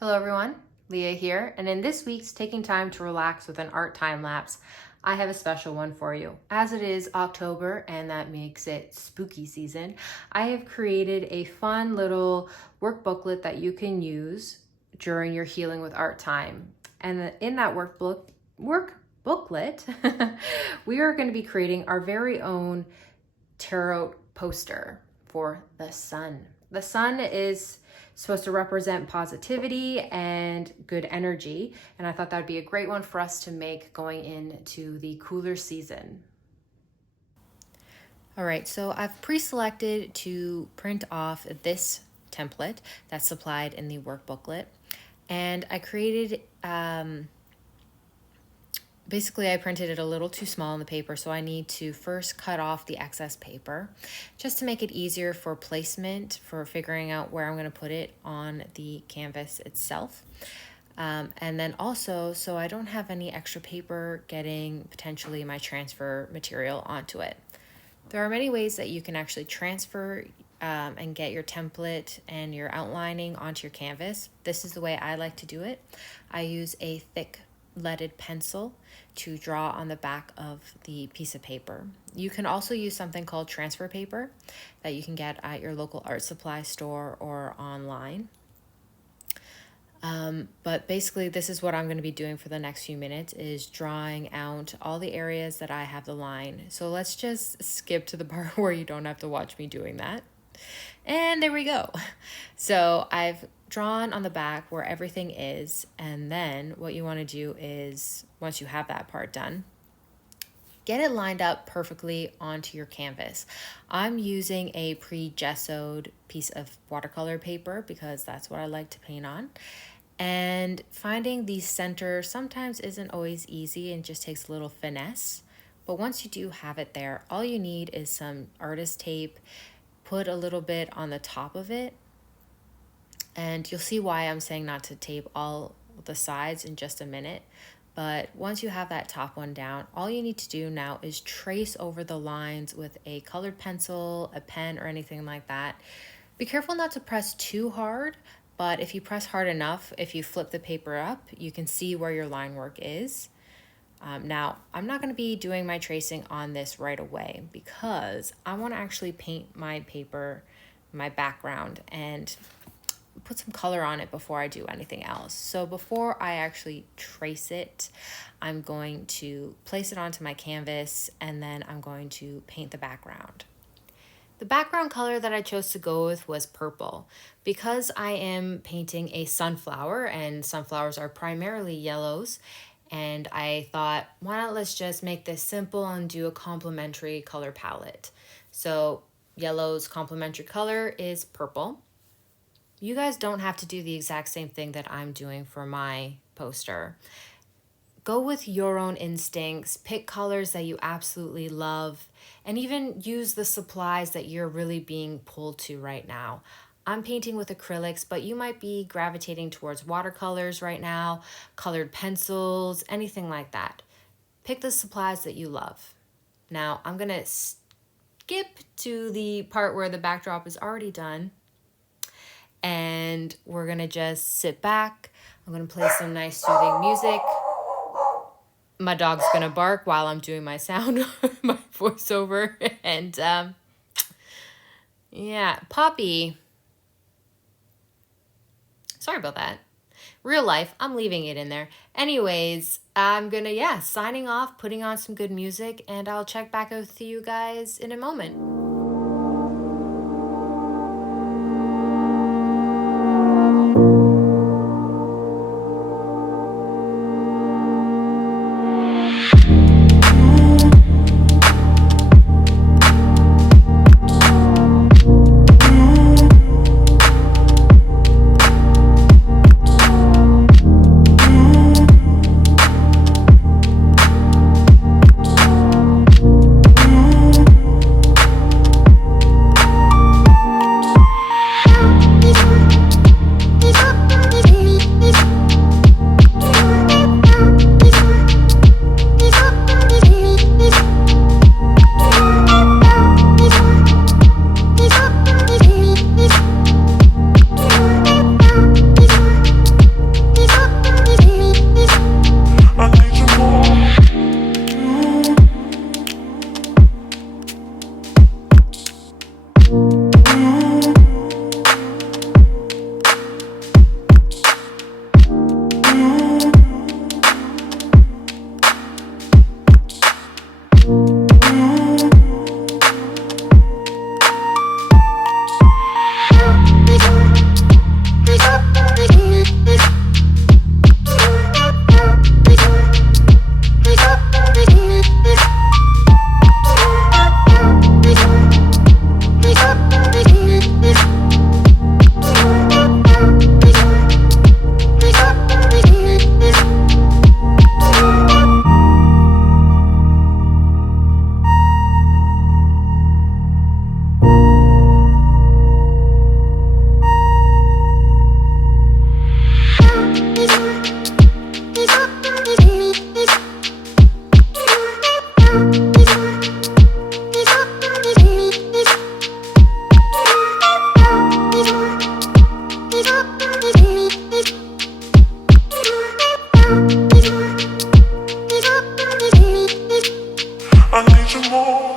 Hello everyone, Leah here, and in this week's Taking Time to Relax with an Art Time Lapse, I have a special one for you. As it is October and that makes it spooky season, I have created a fun little work booklet that you can use during your Healing with Art time. And in that work booklet, we are going to be creating our very own tarot poster for the sun. The sun is supposed to represent positivity and good energy, and I thought that would be a great one for us to make going into the cooler season. All right, so I've pre-selected to print off this template that's supplied in the work booklet, and I created basically, I printed it a little too small on the paper, so I need to first cut off the excess paper just to make it easier for placement, for figuring out where I'm going to put it on the canvas itself. And then also, so I don't have any extra paper getting potentially my transfer material onto it. There are many ways that you can actually transfer and get your template and your outlining onto your canvas. This is the way I like to do it. I use a thick leaded pencil to draw on the back of the piece of paper. You can also use something called transfer paper that you can get at your local art supply store or online. But basically this is what I'm going to be doing for the next few minutes, is drawing out all the areas that I have the line. So let's just skip to the part where you don't have to watch me doing that. And there we go. So I've drawn on the back where everything is, and then what you want to do is, once you have that part done, get it lined up perfectly onto your canvas. I'm using a pre-gessoed piece of watercolor paper because that's what I like to paint on. And finding the center sometimes isn't always easy and just takes a little finesse. But once you do have it there, all you need is some artist tape. Put a little bit on the top of it, and you'll see why I'm saying not to tape all the sides in just a minute. But once you have that top one down, all you need to do now is trace over the lines with a colored pencil, a pen, or anything like that. Be careful not to press too hard, but if you press hard enough, if you flip the paper up, you can see where your line work is. Now, I'm not going to be doing my tracing on this right away because I want to actually paint my paper, my background, and put some color on it before I do anything else. So before I actually trace it, I'm going to place it onto my canvas, and then I'm going to paint the background. The background color that I chose to go with was purple because I am painting a sunflower, and sunflowers are primarily yellows. And I thought, why not let's just make this simple and do a complementary color palette. So yellow's complementary color is purple. You guys don't have to do the exact same thing that I'm doing for my poster. Go with your own instincts, pick colors that you absolutely love, and even use the supplies that you're really being pulled to right now. I'm painting with acrylics, but you might be gravitating towards watercolors right now, colored pencils, anything like that. Pick the supplies that you love. Now, I'm going to skip to the part where the backdrop is already done, and we're going to just sit back. I'm going to play some nice soothing music. My dog's going to bark while I'm doing my sound, my voiceover, and yeah, Poppy. Sorry about that. Real life, I'm leaving it in there. Anyways, I'm gonna, signing off, putting on some good music, and I'll check back with you guys in a moment. I need you more.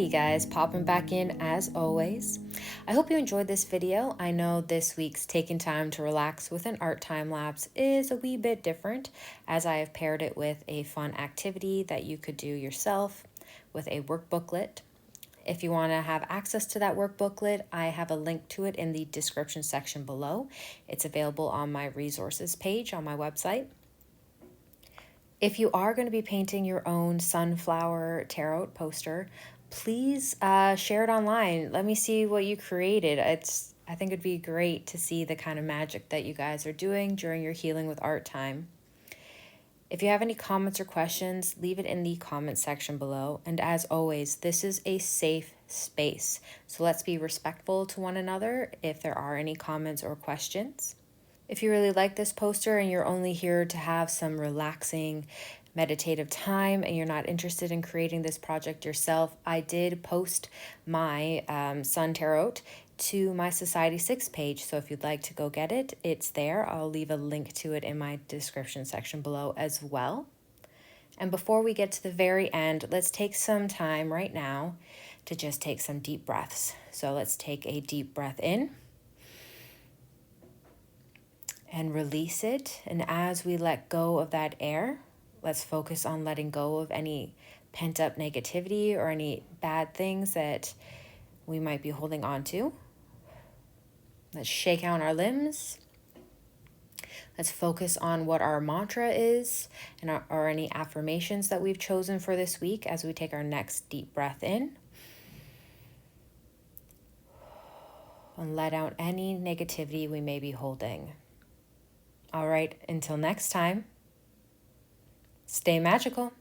Alrighty guys, popping back in as always. I hope you enjoyed this video. I know this week's taking time to relax with an art time lapse is a wee bit different, as I have paired it with a fun activity that you could do yourself with a work booklet. If you want to have access to that work booklet, I have a link to it in the description section below. It's available on my resources page on my website. If you are going to be painting your own sunflower tarot poster, please share it online. Let me see what you created. I think it'd be great to see the kind of magic that you guys are doing during your Healing with Art time. If you have any comments or questions, leave it in the comment section below. And as always, this is a safe space, so let's be respectful to one another if there are any comments or questions. If you really like this poster and you're only here to have some relaxing meditative time and you're not interested in creating this project yourself, I did post my Sun Tarot to my Society 6 page. So if you'd like to go get it, it's there. I'll leave a link to it in my description section below as well. And before we get to the very end, let's take some time right now to just take some deep breaths. So let's take a deep breath in and release it. And as we let go of that air, let's focus on letting go of any pent-up negativity or any bad things that we might be holding on to. Let's shake out our limbs. Let's focus on what our mantra is and or any affirmations that we've chosen for this week as we take our next deep breath in. And let out any negativity we may be holding. All right, until next time, stay magical.